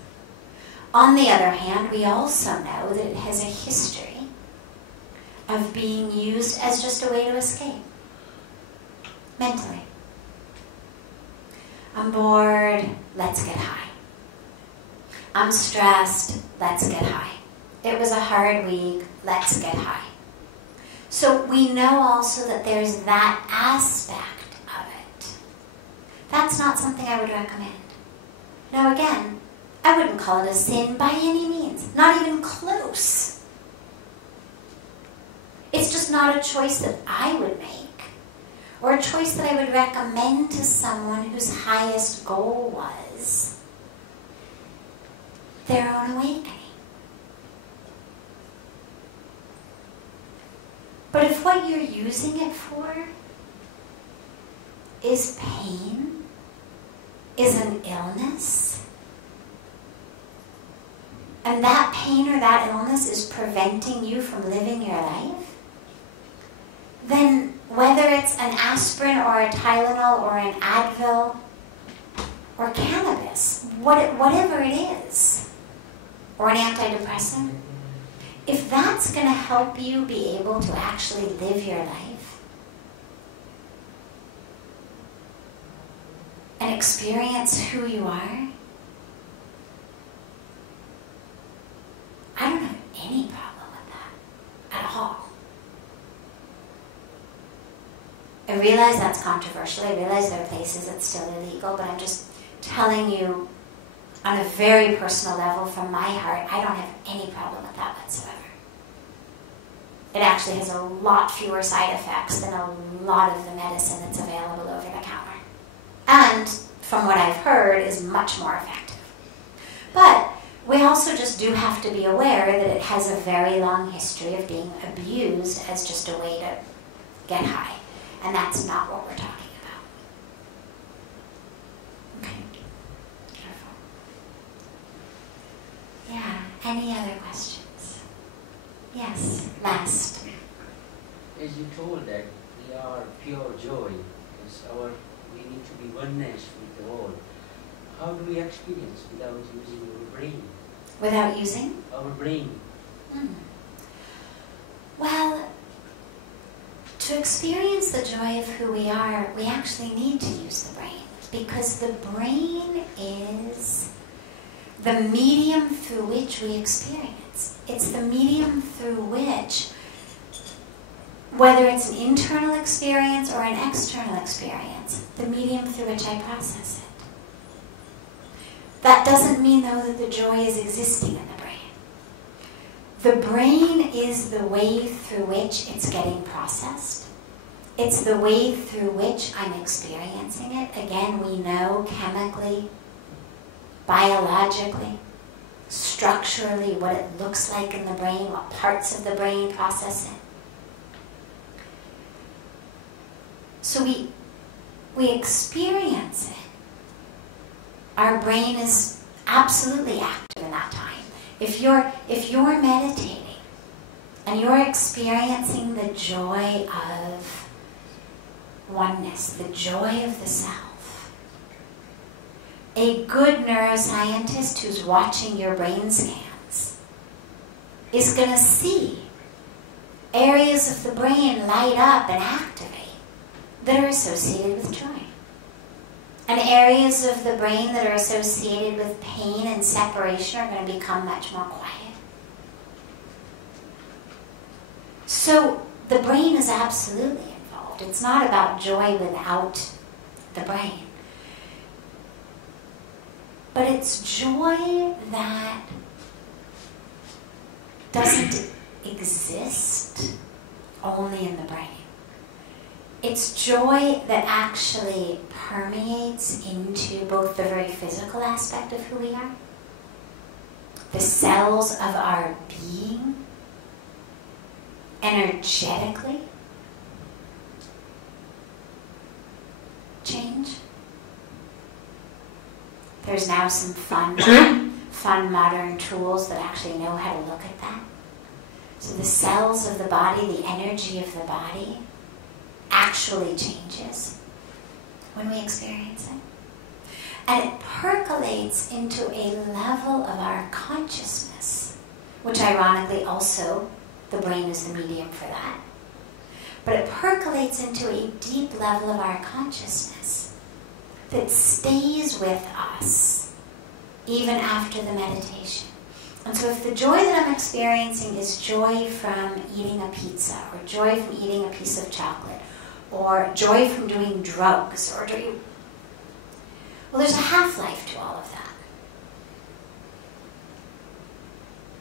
On the other hand, we also know that it has a history of being used as just a way to escape mentally. I'm bored, let's get high. I'm stressed, let's get high. It was a hard week, let's get high. So we know also that there's that aspect of it. That's not something I would recommend. Now again, I wouldn't call it a sin by any means, not even close. It's just not a choice that I would make, or a choice that I would recommend to someone whose highest goal was their own awakening. But if what you're using it for is pain, is an illness, and that pain or that illness is preventing you from living your life, then whether it's an aspirin or a Tylenol or an Advil or cannabis, whatever it is, or an antidepressant, if that's going to help you be able to actually live your life and experience who you are, I don't have any problem with that at all. I realize that's controversial. I realize there are places it's still illegal, but I'm just telling you on a very personal level from my heart, I don't have any problem with that whatsoever. It actually has a lot fewer side effects than a lot of the medicine that's available over the counter. And from what I've heard, is much more effective. But we also just do have to be aware that it has a very long history of being abused as just a way to get high. And that's not what we're talking about. Okay. Wonderful. Yeah, any other questions? Yes, last. As you told that we are pure joy, we need to be oneness with the all. How do we experience without using our brain? Without using? Our brain. Well, to experience the joy of who we are, we actually need to use the brain, because the brain is the medium through which we experience. It's the medium through which, whether it's an internal experience or an external experience, the medium through which I process it. That doesn't mean, though, that the joy is existing in the brain. The brain is the way through which it's getting processed. It's the way through which I'm experiencing it. Again, we know chemically, biologically, structurally what it looks like in the brain, what parts of the brain process it. So we experience it. Our brain is absolutely active in that time. If you're meditating and you're experiencing the joy of oneness, the joy of the self, a good neuroscientist who's watching your brain scans is going to see areas of the brain light up and activate that are associated with joy. And areas of the brain that are associated with pain and separation are going to become much more quiet. So the brain is absolutely involved. It's not about joy without the brain. But it's joy that doesn't exist only in the brain. It's joy that actually permeates into both the very physical aspect of who we are, the cells of our being, energetically change. There's now some fun modern tools that actually know how to look at that. So the cells of the body, the energy of the body, actually changes when we experience it. And it percolates into a level of our consciousness, which ironically also, the brain is the medium for that. But it percolates into a deep level of our consciousness that stays with us even after the meditation. And so if the joy that I'm experiencing is joy from eating a pizza, or joy from eating a piece of chocolate, or joy from doing drugs, or well, there's a half-life to all of that.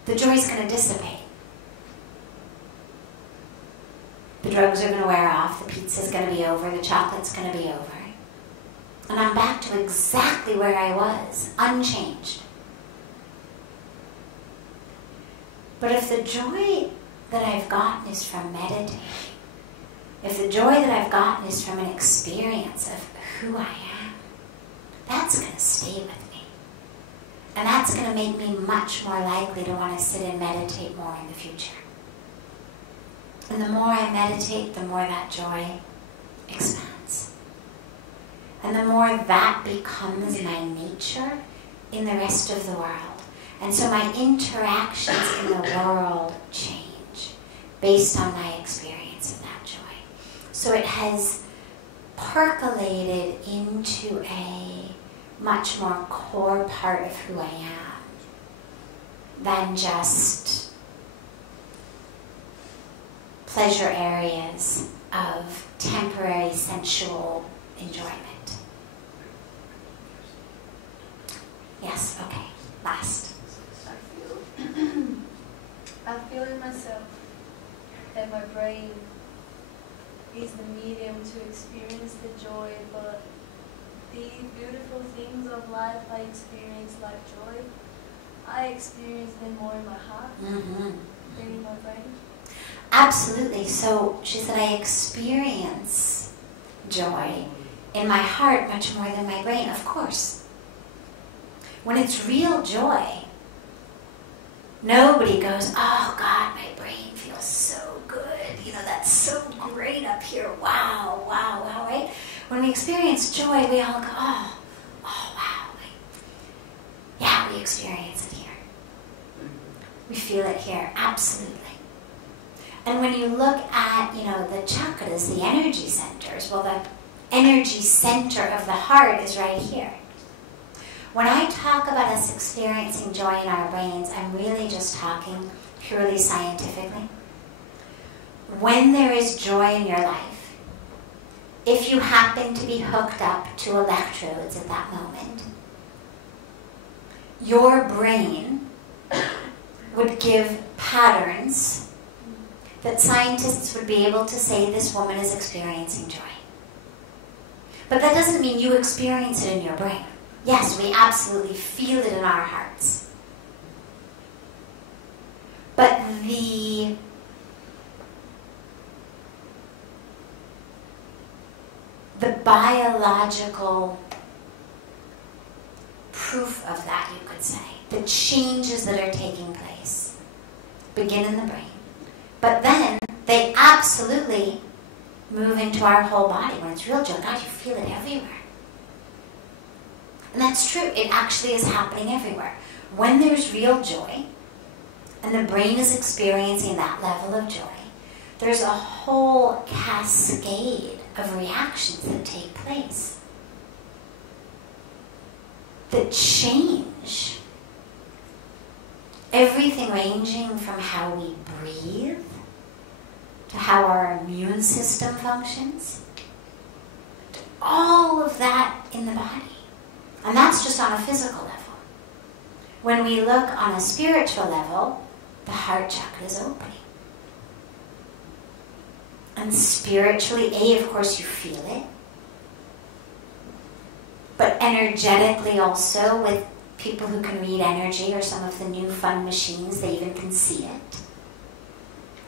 The joy is going to dissipate. The drugs are going to wear off, the pizza's going to be over, the chocolate's going to be over. And I'm back to exactly where I was, unchanged. But if the joy that I've gotten is from meditating, if the joy that I've gotten is from an experience of who I am, that's going to stay with me. And that's going to make me much more likely to want to sit and meditate more in the future. And the more I meditate, the more that joy expands. And the more that becomes my nature in the rest of the world. And so my interactions in the world change based on my experience of that joy. So it has percolated into a much more core part of who I am than just pleasure areas of temporary sensual enjoyment. Yes, okay, last. I feel in myself that my brain is the medium to experience the joy, but the beautiful things of life I experience like joy, I experience them more in my heart than in my brain. Absolutely. So she said, I experience joy in my heart much more than my brain. Of course. When it's real joy, nobody goes, oh God, my brain feels so good. You know, that's so great up here. Wow, wow, wow, right? When we experience joy, we all go, oh wow. Yeah, we experience it here. We feel it here, absolutely. And when you look at, the chakras, the energy centers, well, the energy center of the heart is right here. When I talk about us experiencing joy in our brains, I'm really just talking purely scientifically. When there is joy in your life, if you happen to be hooked up to electrodes at that moment, your brain would give patterns that scientists would be able to say this woman is experiencing joy. But that doesn't mean you experience it in your brain. Yes, we absolutely feel it in our hearts. But the biological proof of that, you could say, the changes that are taking place, begin in the brain. But then they absolutely move into our whole body. When it's real joy, God, you feel it everywhere. And that's true. It actually is happening everywhere. When there's real joy, and the brain is experiencing that level of joy, there's a whole cascade of reactions that take place that change everything, ranging from how we breathe to how our immune system functions, to all of that in the body. And that's just on a physical level. When we look on a spiritual level, the heart chakra is opening. And spiritually, of course, you feel it. But energetically also, with people who can read energy or some of the new fun machines, they even can see it.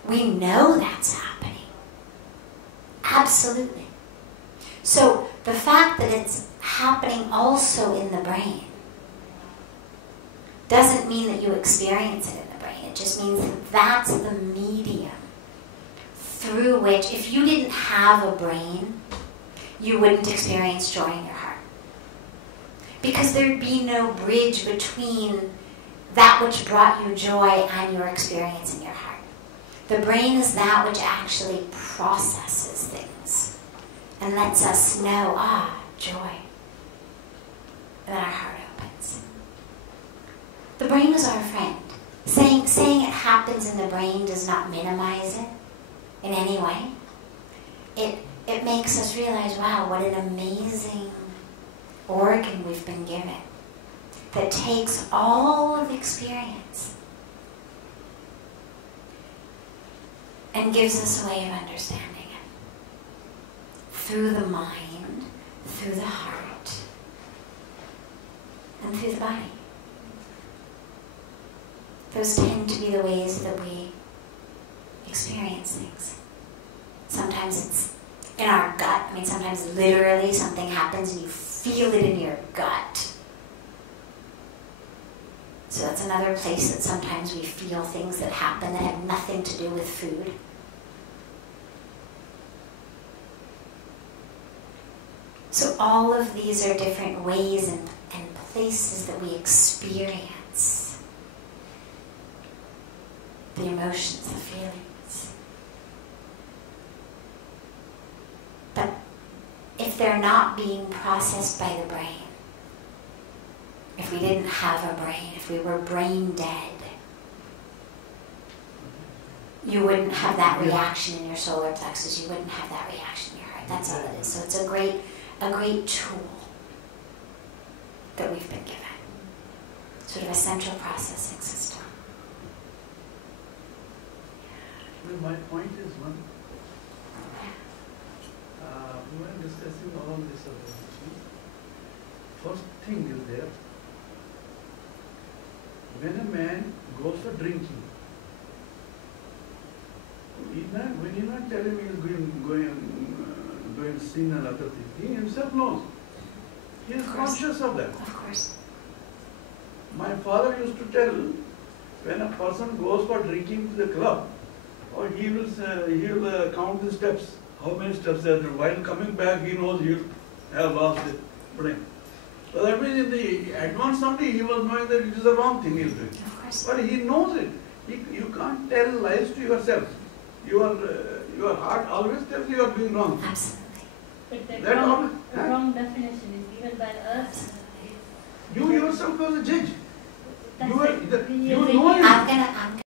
We know that's happening. Absolutely. So the fact that it's happening also in the brain doesn't mean that you experience it in the brain. It just means that that's the medium through which, if you didn't have a brain, you wouldn't experience joy in your heart. Because there'd be no bridge between that which brought you joy and your experience in your heart. The brain is that which actually processes things and lets us know, joy. then our heart opens. The brain is our friend. Saying it happens in the brain does not minimize it in any way. It makes us realize, wow, what an amazing organ we've been given that takes all of experience and gives us a way of understanding it through the mind, through the heart, and through the body. Those tend to be the ways that we experience things. Sometimes it's in our gut. I mean, sometimes literally something happens and you feel it in your gut. So that's another place that sometimes we feel things that happen that have nothing to do with food. So all of these are different ways and places that we experience the emotions, the feelings. But if they're not being processed by the brain, if we didn't have a brain, if we were brain dead, you wouldn't have that reaction in your solar plexus, you wouldn't have that reaction in your heart. That's all it is. So it's a great tool that we've been given. Sort of a central processing system. My point is one. We were discussing all this about issues. First thing is there. When a man goes for drinking, we need not tell him he is going to sin and other things. He himself knows. He is conscious of that. Of course. My father used to tell, when a person goes for drinking to the club, or he will count the steps, how many steps there are. While coming back, he knows he will have lost the brain. So that means in the advance only he was knowing that it is the wrong thing he is doing. Of course. But he knows it. You can't tell lies to yourself. Your heart always tells you are doing wrong. Absolutely. But the That wrong definition is given by us. You yourself as a judge. That's You it. know it. I'm gonna